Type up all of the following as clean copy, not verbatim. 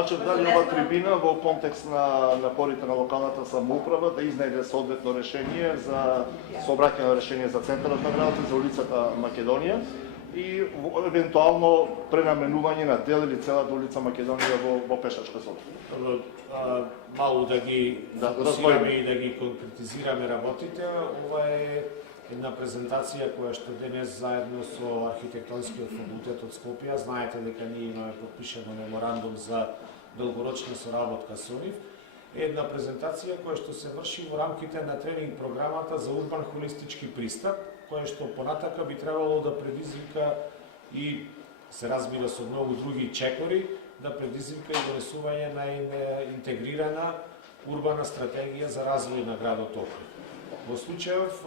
Значи, дали ова трибина во контекст на напорите на локалната самоуправа да изнајде соодветно решение за сообраќајно решение за центарот на градот и за улицата Македонија и евентуално пренаменување на дел или целата улица Македонија во пешачка зона. Малку да ги фокусираме и да ги конкретизираме работите. Ова е една презентација која што денес заедно со архитектонскиот факултет од Скопје, знаете дека ние имаме подпишано меморандум за долгорочна соработка со нив. Една презентација која што се врши во рамките на тренинг програмата за урбан холистички пристап, која што понатака би требало да предизвика и се разбира со многу други чекори, да предизвика и донесување на интегрирана урбана стратегија за развој на градот Охрид. Во случајов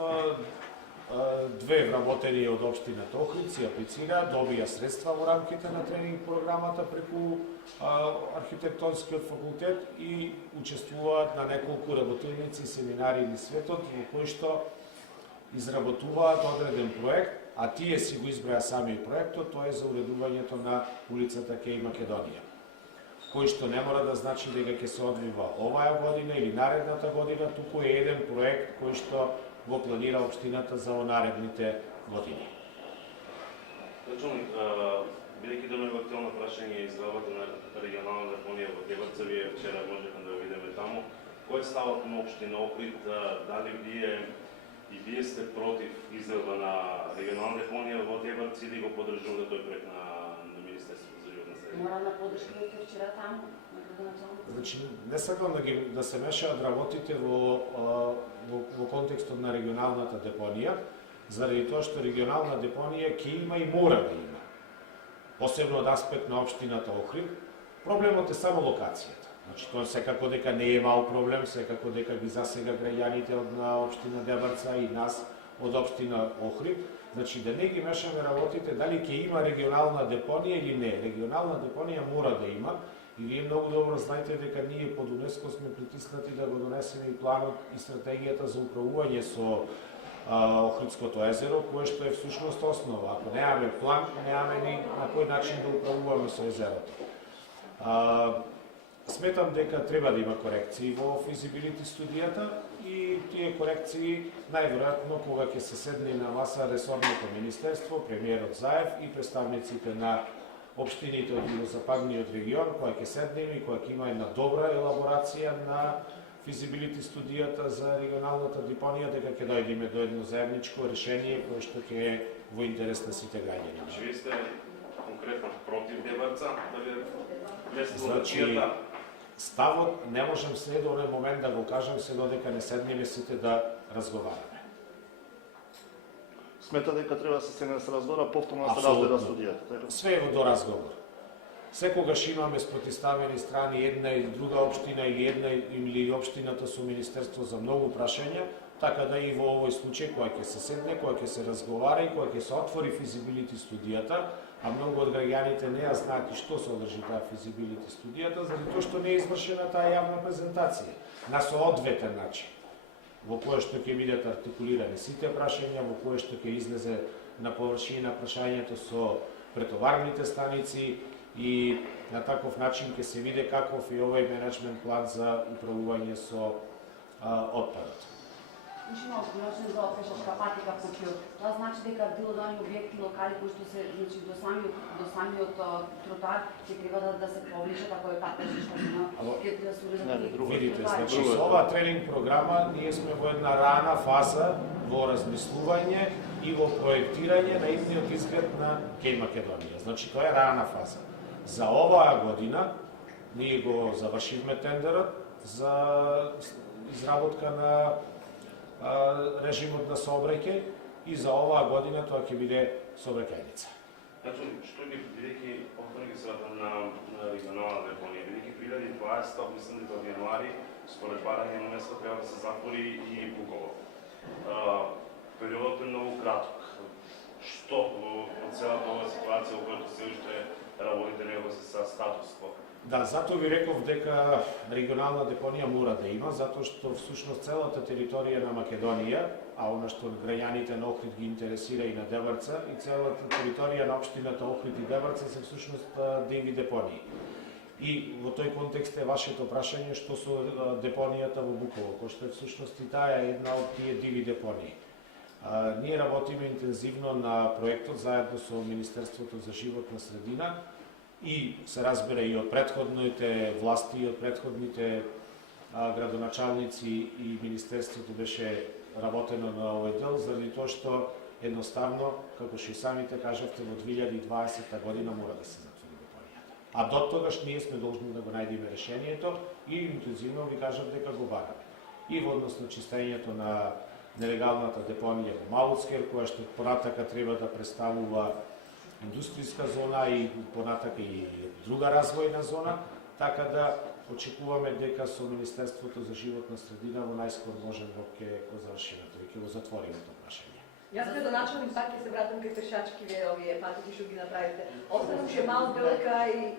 две вработени од општината Охрид си аплицираат, добија средства во рамките на тренинг програмата преку архитектонскиот факултет и учествуваат на неколку работилници и семинари низ светот во кои што изработуваат одреден проект, а тие си го избраја сами проектот, тоа е за уредувањето на улицата Кеј Македонија, кој што не мора да значи дека ќе се одвива оваа година или наредната година, туку е еден проект кој што го планира општината за наредните години. Началник, бидејќи добро актуелно прашање и изградбата на регионална депонија во Деварца, вие вчера можевме да видиме таму, кој е ставот на општина Охрид, дали вие сте против изградба на регионална депонија во Деварца или го поддржувате тој проект на Министерството за животна средина? Морална подршка е вчера таму. Значи, не сакам да се мешаат работите во контекстот на регионалната депонија, заради тоа што регионална депонија ќе има и мора да има. Посебно од аспект на општината Охрид, проблемот е само локацијата. Значи, тоа секако дека не е мал проблем, секако дека ги засега граѓаните од на општина Дебарца и нас од општина Охрид. Значи, да не ги мешаме работите, дали ќе има регионална депонија или не. Регионална депонија мора да има. И вие многу добро знаете дека ние под УНЕСКО сме притиснати да го донесеме и планот и стратегијата за управување со Охридското езеро, кое што е всушност основа. Ако немаме план, немаме ни на кој начин да управуваме со езерото. Сметам дека треба да има корекции во физибилити студијата и тие корекции најверојатно кога ќе се седне на маса ресорното министерство, премиерот Заев и представниците на општините од југозападниот регион, која ќе седнеме и која ќе има една добра елаборација на физибилити студијата за регионалната депонија, дека ќе дојдеме до едно заедничко решение кое што ќе е во интерес на сите граѓани. Вие сте конкретно против Дебарца, Значи, ставот не можам се до оној момент да го кажам, се додека не седнеме сите да разговараме. Смета дека треба да се седне да се разговара, повторно да се разгледа студијата. Све е до разговор. Секогаш имаме спротивставени страни, една или друга општина или една или општината со Министерство за многу прашања, така да и во овој случај кој ќе се седне, кој ќе се разговара и кој ќе се отвори физибилити студијата, а многу од граѓаните не ја знаат и што содржи таа физибилити студијата, заради тоа што не е извршена таа јавна презентација на соодветен начин, во која што ќе бидат артикулирани сите прашања, во која што ќе излезе на површина прашањето со претоварните станици и на таков начин ќе се види каков е овој менеджмент план за управување со отпадот. Ушино озбилношен за пешачка патика по Кјот. Тоа значи дека дел од оние објекти локали кои што се значи до самиот тротоар ќе треба да се поближат ако е пат пешачка зона. Ќе треба да се уредат. Видите, значи со оваа тренинг програма ние сме во една рана фаза во размислување и во проектирање на идниот изглед на Кеј Македонија. Значи тоа е рана фаза. За оваа година ние го завршивме тендерот за изработка на режимот на сообраќај и за оваа година тоа ќе биде сообраќајница. Значи, што би бидејќи отворени срата на регионална депонија, бидејќи 2020, мислам дека во јануари, според барање на место треба да се затвори и Буково. Периодот е многу краток. Што во целата оваа ситуација во која се уште работите него се со статус-кво? Да, затоа ви реков дека регионална депонија мора да има, затоа што всушност целата територија на Македонија, а она што граѓаните на Охрид ги интересира и на Дебарца, и целата територија на општината Охрид и Дебарца се всушност диви депонии. И во тој контекст е вашето прашање што со депонијата во Буково, кој што е всушност и таа е една од тие диви депонии. Ние работиме интензивно на проектот заедно со Министерството за животна средина и се разбира и од претходните власти и од претходните градоначалници и Министерството беше работено на овој дел, заради тоа што едноставно, како што и самите кажавте, во 2020 година мора да се затвори депонијата. А до тогаш ние сме должни да го најдеме решението и интензивно ви кажав дека го бараме. И во однос на чистењето на нелегалната депонија во Малуцкер, која што понатака треба да представува индустријска зона и понатака и друга развојна зона, така да очекуваме дека со Министерството за животна средина во најскор можем ќе го завршиме тоа и ќе го затвориме тоа прашање. Јас като началник пак ќе се вратам кај пешачкиве овие патики што ги направите. Остануваше мал дел кај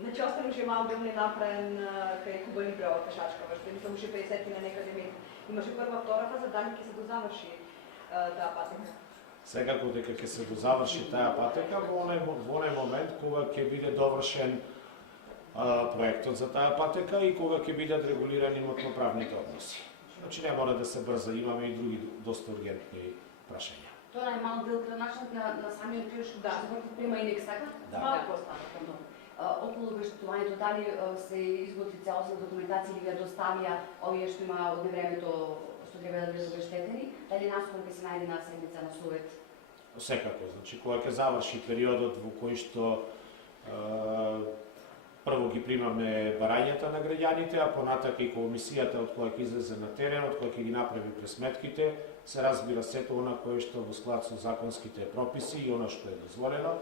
Значи остануваше мал дел ненаправен кај Куба Либрева пешачкава, што мислам 50 на некаде метри. Имаше прва, втора фаза, дали ќе се дозаврши таа патека? Секако дека ќе се дозаврши таа патека во оној момент кога ќе биде довршен проектот за таа патека и кога ќе бидат регулирани имотно-правните односи. Значи не мора да се брза, имаме и други доста ургентни прашања. Тоа е мал дел граначник на самиот киош што се врти према и некс така? Да. Малку остана. Околу обештетувањето, дали се изготви целосна документација или ја доставија овие што има од времето што треба да бидат обештетени, дали наскоро ќе се најде на седница на совет? Секако, значи кога ќе заврши периодот во кој што прво ги примаме барањата на граѓаните, а понатака и комисијата од која ќе излезе на теренот, која ќе ги направи пресметките, се разбира сето она кое што во склад со законските прописи и она што е дозволено,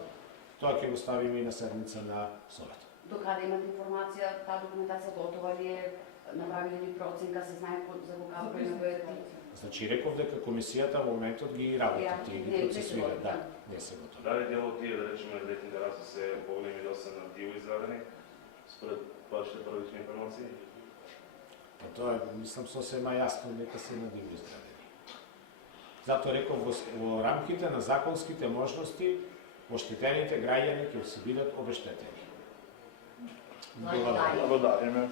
тоа ќе го ставиме и на седница на совет. Докаде имате информација, таа документација готова ли е, направили ли проценка, се знае за кога проектот? Значи реков дека комисијата во моментот ги работи и ги процесуира, да, не се готови. Дали дел од тие, да речеме, летните раси се поголеми доста на диво изградени, според вашите првични информации? Па тоа е, мислам, сосема јасно дека се на диво изградени. Затоа реков во рамките на законските можности, оштетените граѓани ќе се бидат обештетени. Благодариме.